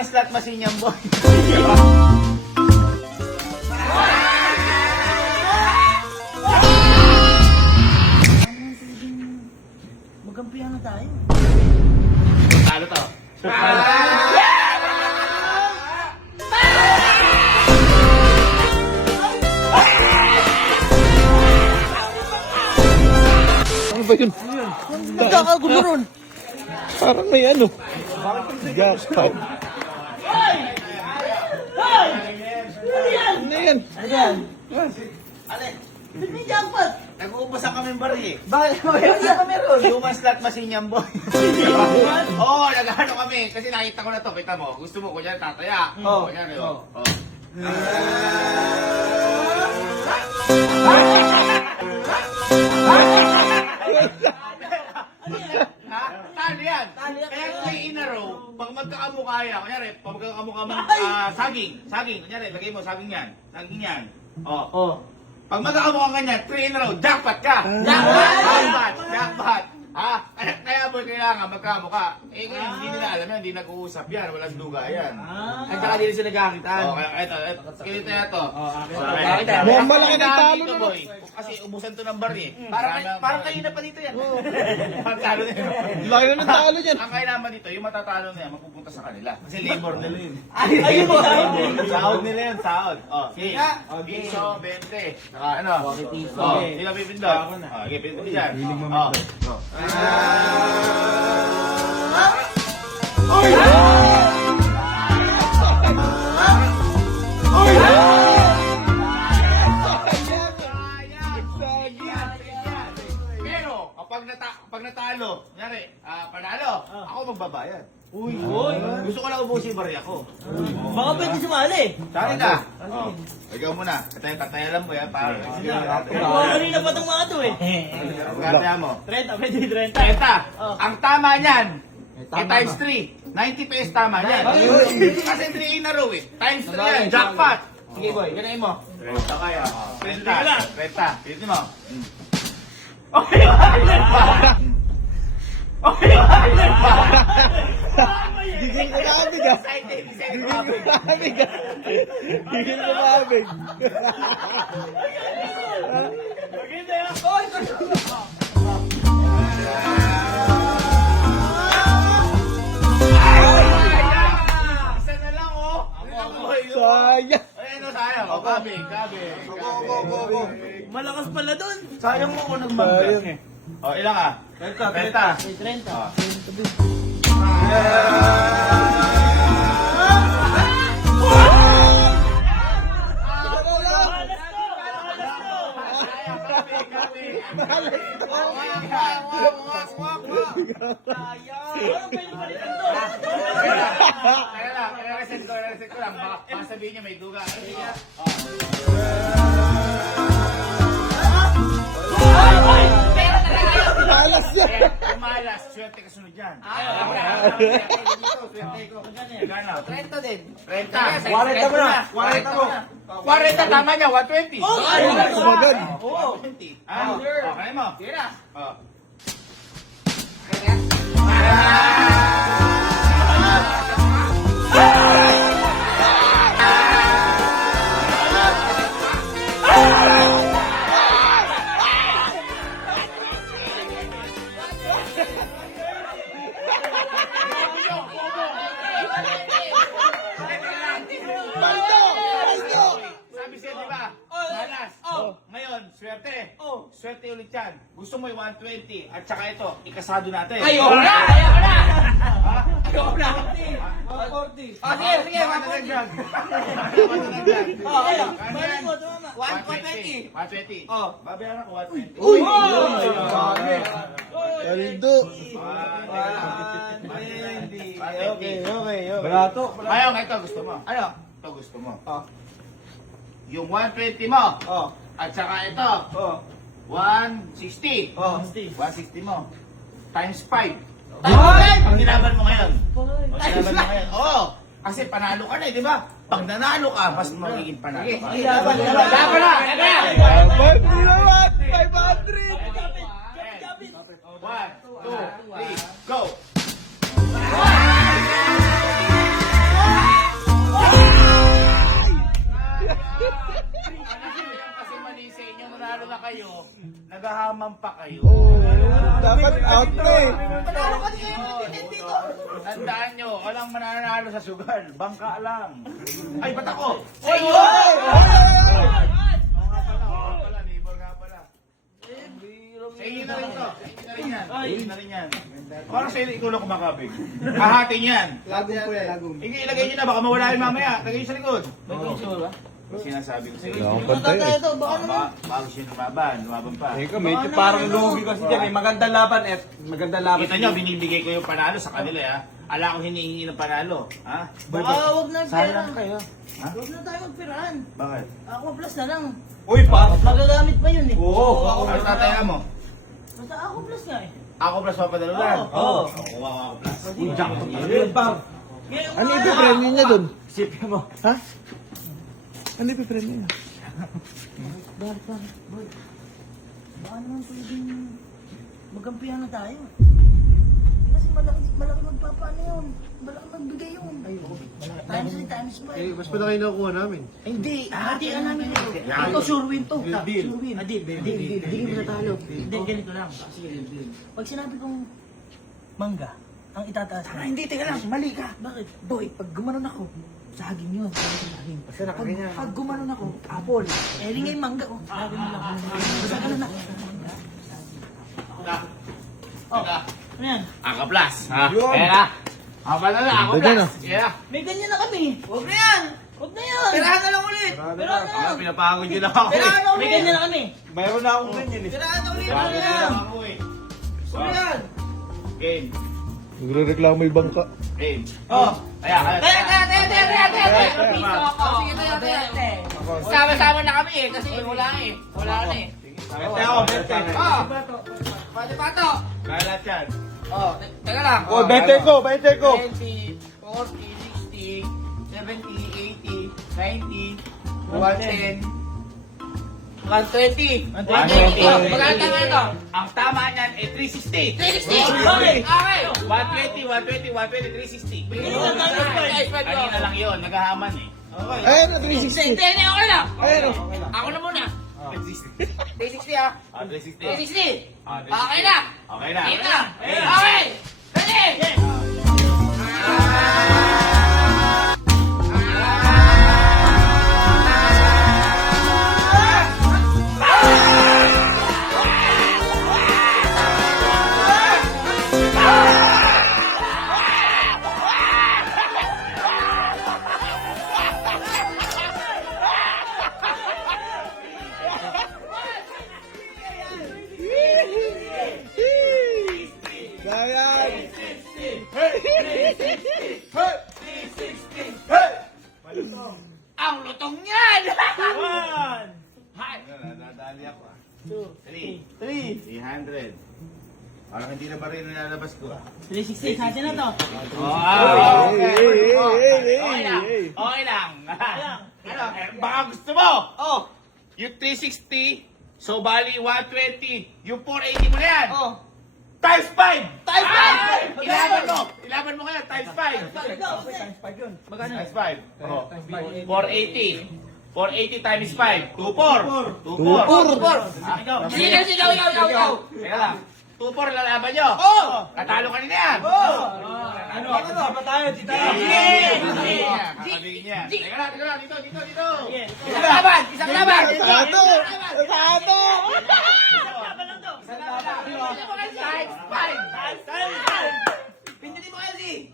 Human slot machine yan, boy. Magkampihan na tayo. Talo to. Ano ba yun? Nagkakagulo ron. Parang may ano. Jackpot. Ano yan? Ano yan? Ale, Ba't may jackpot? nag-uubos ang kaming bari eh. Bakit? Meron na meron. Human slot machine yan, boy. Oo, nag-ano kami. Kasi nakita ko na to. Kita mo. Gusto mo, kunyari tataya. Oo. Kunyari, Oo. oh. Ha? Talo yan. Talo yan. Kaya kung in a row, pag magkakamukha yan, kunyari, pag magkakamukha man, saging. Kunyari, lagay mo, saging yan. Saging yan. Oh. Oh. Pag magkakamukha ka niyan, 3 in a row, jackpot ka! Jackpot! Ha? Kaya boy, kailangan magkamukha. Eh, ngayon, hindi nila alam yan, hindi nag-uusap yan, walang duga yan. At saka din sila nagkakitaan. Oh, kaya ito, kinito na to. Bakit? Mukhang malaki ng talo dito, na, boy. Kasi ubusan to ng bar eh. Parang kayo na pa dito yan. Parang talo na yun. Layo ng talo dyan. Ang kailangan dito, yung matatalo na yan, mapupunta sa kanila. Kasi labor nila yun. Ayun mo. Sahod nila yan, sahod. Oh, sige. Piso, 20. Saka ano? piso. Oh, sila pipindot. Oh, sige, pindot dyan. Oh. Pero, pag natalo, kunyari, panalo, ako magbabayad. Uy. Gusto ko lang ubusin bari ako. Baka pwede sumali. Sali ka. Oh. Ikaw muna. Kataya lang mo yan. Para Kanina pa itong mga to eh. Kataya mo. 30, pwede 30. 30. Oh. Ang tama niyan, times 3. 90 pesos tama niyan. Kasi 3 in a row eh. Times 3 yan. Jackpot. Sige boy, ganayin mo. 30 kaya. 30. 30. Pilitin mo. Okay. Okay. Digil ko na abig ah. Excited. Digil ko na abig ah. Digil ko na abig. Maganda yan. Oy! Isa na lang oh. Sayang. Ayun o, sayang. O, kabig. Go. Malakas pala dun. Sayang mo ko Sayang nagmamagyan. eh. O, ilang ah? 30. 30. Kaya lang. Baka sabihin niya may duga. Malas na. Umalas, swerte kasunod dyan. Swerte ko. Gana. 30 din. 30. 40 mo na. 40 mo. 40 tama niya, 120. Sumagad. Oo. 120. Ah, okay mo. Tira. Oh. Sabi siya, di ba? Malas. Ngayon, swerte. Swerte ulit yan. Gusto mo yung 120 at saka ito, ikasado natin. Ayoko na! Ayoko na! Ha? Ayoko na! 40. Sige, sige, 140. Oh, ayun. Ano Balik yan? mo, tumama. 120. 120. Oh. Babayaran ko 120. Uy! Kaldo. Okay. Barato. Ngayon, ito gusto mo. Ano? Ito gusto mo. Oh. Yung 120 mo. Oh. At saka ito. Oh. 160. Oh. 160 mo. Times 5. Ay! Ang nilaban mo ngayon. Ang nilaban mo ngayon. Oo. Kasi panalo ka na eh, di ba? Pag nanalo ka, mas magiging panalo ka. Laban na! Laban na! Dapat naman. 500. 1, 2, 3, go! Magmamampa kayo. Dapat out na eh. Panalo ka din kayo dito. Tandaan nyo, walang mananalo sa sugal. Bangka lang. Ay, ba't ako? Oy! Neighbor nga pala. Sa inyo na rin to. Sa inyo na rin yan. Sa inyo na rin yan. Parang sa inyo, ikaw lang kumakabig. Hahatin yan. Lagong po yan. Lagong. Ilagay nyo na, baka mawala yun mamaya. Lagay nyo sa likod. Sinasabi ko sa inyo. Ang pantay eh. Baka naman. Bago siya lumaban pa. Teka, medyo parang lugi kasi dyan eh. Magandang laban eh. Magandang laban. Kita nyo, binibigay ko yung panalo sa kanila ha. Ala ko hinihingi ng panalo. Ha? Baka wag na pera. Sayang kayo. Ha? Wag na tayo magpirahan. Bakit? Ako plus na lang. Uy, pa. Magagamit pa yun eh. Oo. Ano tataya mo? Basta ako plus nga eh. Ako plus papadalulan. Oo. Kuha ko ako plus. Yun pa. Ngayon Ano nga. ipipremyo niya dun? Sipin mo. Ha? Ano ipipremyo niya? Bakit? Boy. Baka naman pwedeng magkampihan na tayo. Kasi malaki magpapaano yun. Malaki magbigay yun. Times 3, times 5. Mas malaki na kuha namin. Hindi, hatian namin ito. Ito, sure win to. Sure win. Hindi mo natalo. Hindi, ganito lang. Pag sinabi kong mangga, ang itataas na. Hindi, teka lang, mali ka. Bakit? Boy, pag gumanon ako, saging yun. Saging. Basta nakaganyan. Pag gumanon ako, apple. Eh, rin nga yung mangga. Oh, sabi mo lang. Basta ganun na. Oh, ano yan? Ako plus. Ha? Yun. Ayan na. Ako pa na lang. Ako Ganda plus. Yeah. May ganyan na kami. Huwag na yan. Huwag na yan. Pirahan na lang ulit. Pirahan na Ako lang. pinapagod yun ako eh. Pirahan na May ulit. ganyan na kami. Mayroon na akong ganyan eh. Pirahan na ulit. Pagod Ano yun yan? ako eh. Ano yan? Game. Nagre-reklamo yung bangka. Game. Oh. Kaya. Teka. Piso ako. Sige, tayo. Sama-sama na kami eh, kasi wala eh. Wala na eh. Bente ako, bente. Oh. Pato. Kaya lahat yan. Oh, teka lang. Oh, bete ko, bete ko. 20, 40, 60, 70, 80, 90, 110, 120. 120. Magkano tama ito? Ang tama niyan ay 360. 360. Okay. Okay. 120, 360. Kanina lang yun, naghahaman eh. Ayun na, 360. Hindi, okay lang. Ayun o. Ako na muna. 360. 360 ah. 360. 360. Ah, 360. Okay na. Okay na. Game na. Okay. Ready? Dayan. Ang lutong niyan. Nadadali ako ah. 300. Parang hindi na ba rin nilalabas ko? 360, sa atin na to. Okay lang. Okay lang. Ano, baka gusto mo? Oh. Yung 360, so bali 120. Yung 480 mo na yan. Oh. Times 5! Times five! Ilaban mo! Ilaban mo kaya, times 5! Magkano? Times 5. Oh. 480. 480 times 5. 24. 24. Sigaw. Teka lang. 24 lalaban nyo. Oh! Katalo ka nila yan. Ano? Sama tayo, tita. Kakabigin niya. Teka lang. Dito. Isang laban. Isang laban. Sato! Sato! Times 5. Pindutin mo kasi.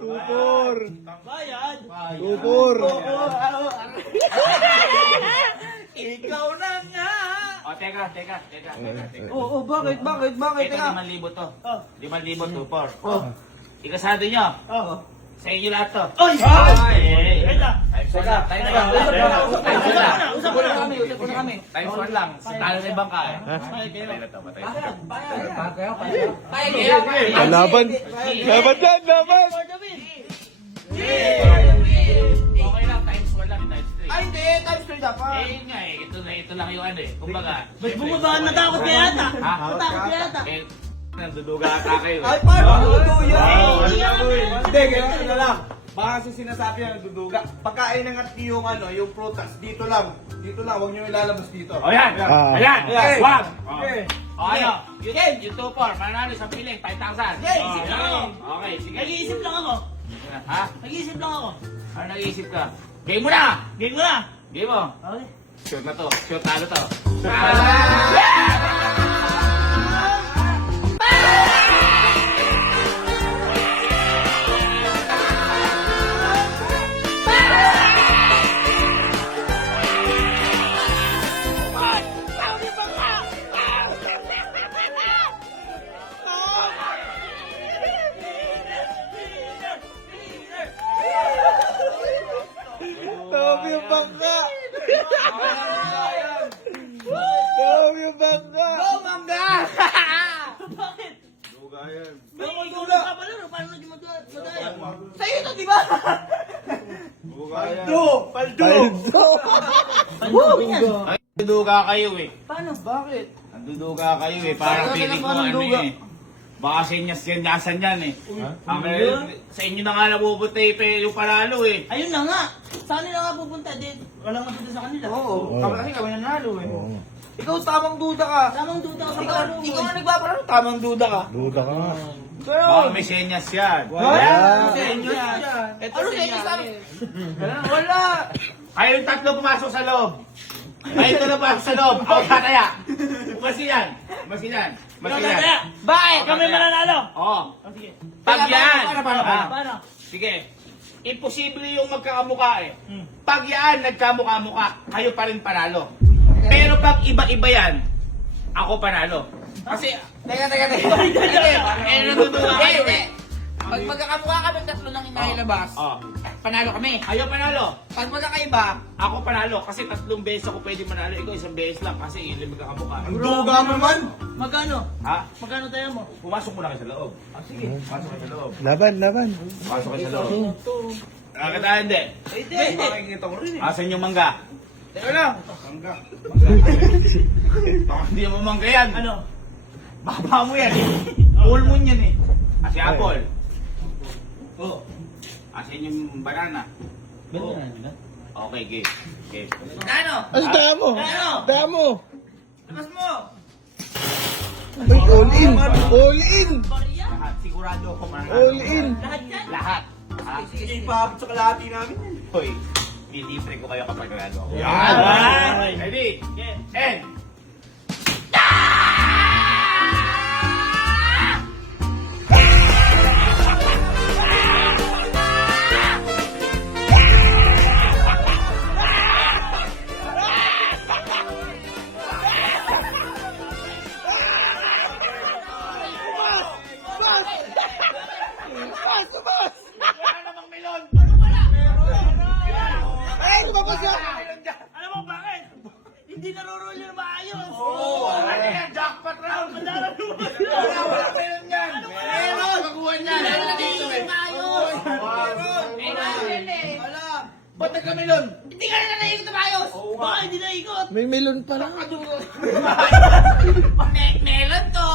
Tupor! Bayad. Tupor! Ikaw na nga. O, teka. Oo, bakit? Ito, 5,000 to. 5,000 tupor. Ikasado nyo. Oh. Sa inyo lahat to. Oy! Ay! Times 1 lang. Times 1 lang. Usap muna kami. Times 1 lang. Talo na yung bangka eh. Patay na to, patay na to. Laban. Laban yan, laban. Okay lang, times 1 lang, times 3. Ay, hindi. Times 3 dapat. Eh, yun nga eh. Ito lang yung ano eh. Kumbaga. Ba't bumaba? Natakot ka yata. Ha? Natakot ka yata. Eh, nanduduga ata kayo Ay, eh. paano? Hindi, ganyan na lang. Baka kasi sinasabi yan, nagduduga. Pagkain ng at yung yung prutas, dito lang. Dito lang, huwag nyo ilalabas dito. O yan! Ah. Ayan! Okay. Wag! Okay. O ano? Yung 2-4, manalo sa piling, 5,000. Yay, isip lang ako. Okay, sige. Nag-iisip lang ako. Ha? Nag-iisip lang ako. Ano nag-iisip ka? Game mo na! Game mo na. Game mo! Okay. Shoot na to. Shoot talo to. Tawag yung bangka. Tawag yung bangka. Go, Mangga! Bakit? Duga yan. Bakit ikaw nagpapalaro? Paano naging madaya? Sa'yo ito, di ba? Duga yan. Paldo. Ay, nanduduga kayo eh. Paano? Bakit? Nanduduga kayo eh. Parang feeling ko ano eh. Baka sinyasan yan eh. Sa inyo na nga nabubuta eh, yung panalo eh. Ayun na nga. Saan nila nga pupunta? Walang napunta sa kanila. Oo, Oo. kasi kami nanalo eh. Oo. Ikaw tamang duda ka. Tamang duda ka sa palaro mo. Ikaw nga nagpapalaro, tamang duda ka. Duda ka nga. Baka may senyas yan. Wala. Senyos yan. Ano senyas sa amin? Wala. Kayong tatlo pumasok sa loob. Kayo na pumasok sa loob. Ako tataya. Umasi yan. Umasi yan. Umasi yan. Bakit? Kami mananalo. Oo. Oh, sige. Pag yan. Paano? Ah, Paano? sige. Imposible yung magkakamukha eh. Pag yan nagkamukha-mukha, kayo pa rin panalo. Pero pag iba-iba yan, ako panalo. Kasi, Teka. natutuwa kayo Hindi. eh. Pag magkakamukha kami tatlo ng inailabas, Oh. panalo kami. Ayaw panalo. Pag magkakaiba, Ako panalo kasi 3 beses ako pwede manalo. Ikaw 1 beses lang kasi hindi magkakamukha. Duga mo naman. Magkano? Ha? Magkano tayo mo? Pumasok muna kayo sa loob. Sige. Pumasok kayo sa loob. Laban, laban. Pumasok kayo sa loob. Nakakatahan hindi. Hindi. Makikita ko rin eh. Asan yung mangga? Teka lang. Hangga. Baka hindi mo mangga yan. Ano? Baba mo yan eh. Full moon yan eh. Asi apple. Oh. Asin yung banana. Oh. Okay, game. Game. ano? Ano taya mo? Ano? Taya mo. Labas mo! Ay, all in. All in. Barya? Lahat. Sigurado ako mananalo. All in. Lahat yan? Lahat. Ha? Sige, ipahabot sa kalahati namin yan. Hoy, libre ko kayo kapag nanalo ako. Yan! Ready? And! Wala namang melon! Ay, lumabas yan. Alam mo bakit? Hindi naroroll yung maayos. Oo! Ano yan? Jackpot round! Wala melon yan! Meron! Pagkuhan yan! Meron na dito eh! Eh, natin eh. Ba't nagka-melon? Hindi ka na nalayin ito maayos! Baka hindi naikot. May melon pala. Melon to!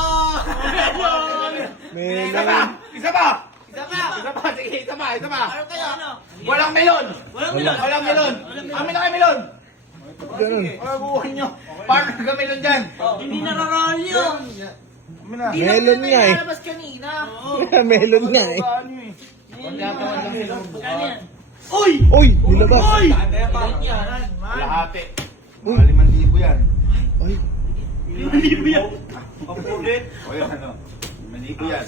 Isa pa! Melon. Isa pa! Isa pa! Isa pa! Sige, isa pa! Isa pa! Ano kayo? Ano? Walang melon! Walang melon. Walang melon! Amin na kayo melon! Ganun. Wala buwan nyo! Paano nagka-melon dyan? Hindi naroroll yun. Amin na! Melon nga eh. Nalabas kanina. Melon nga eh. Ano eh? Magkakawan lang sila. Magkano yan? Uy, nilabas. Uy! Kalahati. Uy. Mga 5,000 yan. Ay, 5,000 yan. Kapulit. O yan ano? 5,000 yan.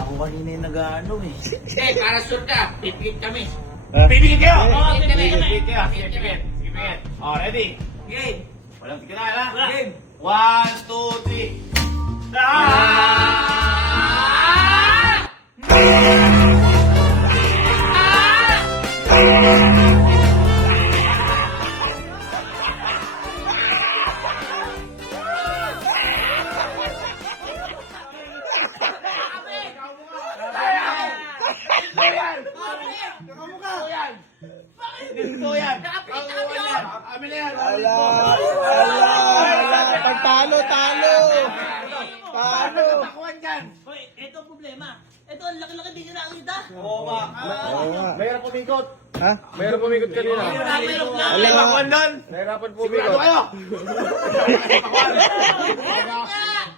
Ako kanina yung nag-ano eh. Eh, para sure ka, pipikit kami. ah, Pipigil kayo! Oo, Pipigil pipigil kami. Pipigil kayo. Sige, pipigil. Sige, pipigil. O, ready? Game! Walang tigil na, ha? Game. 1, 2, 3. Ah! Totoo yan. Amin na yan. Ala! Ala! Pagtalo, talo! Talo! Takuan dyan. Hoy, ito ang problema. Ito, ang laki-laki din nyo nakakita. Oo nga. Oo nga. Mahirap pumikot. Ha? Mahirap pumikot kanina. Hirap lang. Ala! Takuan doon. Nahirapan Sigurado pumikot. kayo.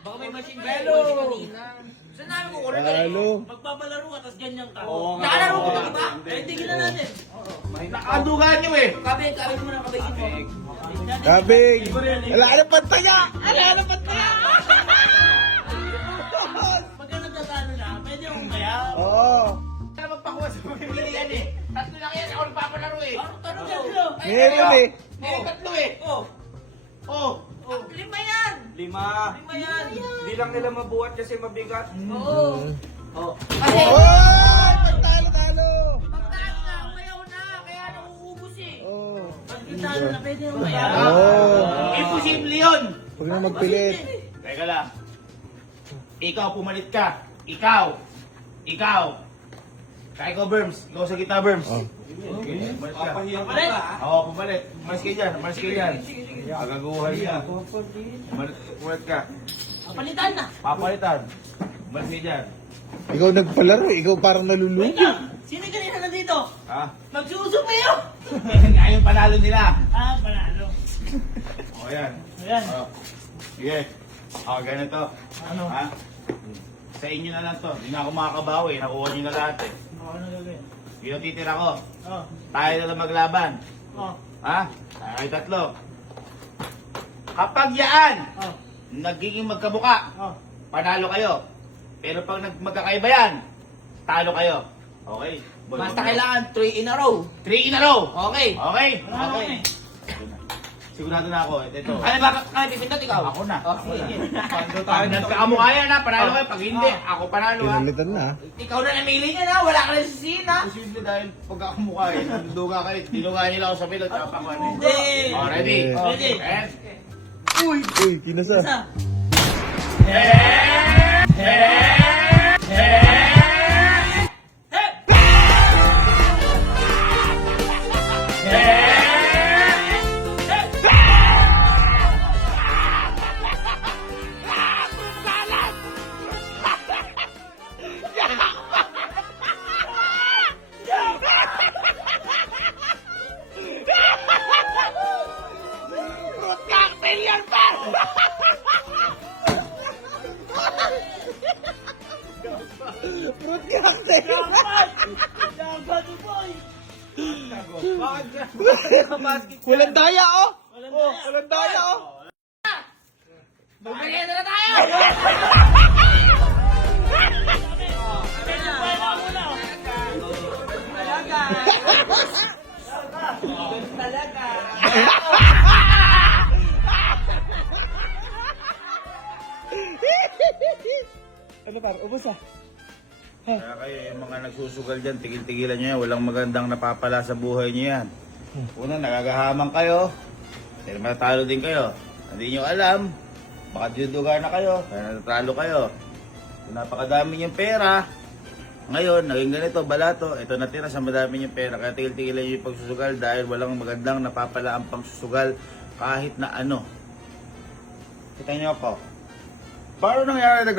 Baka may machine gun kanina. Saan namin kukunin? Talo! Magpapalaro ka, tapos ganyan ka. Oo nga. Nakalaro ko ba, diba? Eh, tigil na natin. Nakadugaan nyo eh. Kabig mo na, kabigin mo. Kabig! Wala na pantaya! Wala na pantaya! Pagka nagtatalo na, pwede akong kaya. Oo! Kaya magpakuha sa pamilihan eh. Tatlo lang yan. Ako nagpapalaro eh. Parang tanong tatlo. Meron eh! Tatlo eh. Oh, Oh. lima yan. 5. Lima yan. Hindi lang nila mabuhat kasi mabigat. Oo. Oh. Kasi, Oh! Pagtalo, talo! pagtaas na, umayaw na. Kaya nauubos eh. Oo! Pag talo na, pwede akong kaya. Oo! Imposible yun. Huwag na magpilit. Teka lang. Ikaw pumalit ka. Ikaw. Kaya ko, Berms. Ikaw sa gitna, Berms. Oh. Pumalit ka. Papahiyang Palit. ka. Oo, pumalit. Umalis kayo dyan. Agaguhan niya. Pumalit ka. Palitan na. Papalitan. Umalis kayo dyan. Ikaw nagpalaro, ikaw parang Wait nalulugi. lang. Sino kanina nandito? Ha? Magsusumayo. Ngayon panalo nila. Ah, panalo. O, yan. Ayan. O. Sige. O, ganito. Ano? Ha? Sa inyo na lang to. Hindi na ako makakabawi. Nakuha nyo na lahat eh. Ano gagawin? Yun ang titira ko. Oh. Tayo na lang maglaban. Oh. Ha? Tayo tatlo. Kapag yaan, Oh. nagiging magkabuka, Oh. panalo kayo. Pero pag magkakaiba yan, talo kayo. Okay? Basta kailangan 3 in a row. 3 in a row. Okay. Okay? Okay. Sigurado na ako. Ito. Ano ba? Ano pipindot ikaw? Ako na. Oh, sige. Pag nagkakamukha yan ha, panalo kayo. Pag hindi, ako panalo ha. Pinalitan na. Ikaw na namili niya na. Wala ka na sisihin ha. Posible dahil pagkakamukha eh. Duga kayo. Dinuga nila ako sa pilot. Tapos ako ano eh. Hindi. Oh, ready? Yeah. Ready. And... Uy, kinasa. Isa. Fruit cocktail! Dapat boy. Walang daya oh! Walang Oh, daya. walang daya oh! Magpagyan na tayo. Ano par, ubos ah. Kaya kayo yung mga nagsusugal dyan, tigil-tigilan nyo yan. Walang magandang napapala sa buhay nyo yan. Una, nagagahamang kayo. Pero matalo din kayo. Hindi nyo alam. Baka dinuduga na kayo. Kaya natatalo kayo. Kung napakadami nyong pera. Ngayon, naging ganito, balato. Ito natira sa madami nyong pera. Kaya tigil-tigilan nyo yung pagsusugal dahil walang magandang napapala ang pagsusugal kahit na ano. Kita nyo ako. Paano nangyari na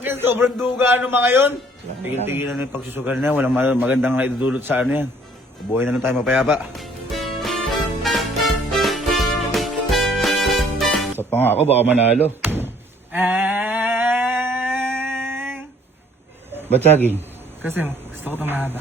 Kasi sobrang duga ano mga yun. Tigil-tigilan na yung pagsusugal niya. Walang magandang naidudulot sa ano yan. Buhay na lang tayo mapayapa. Sa pangako, baka manalo. Ba't saging? Kasi gusto ko ito mahaba.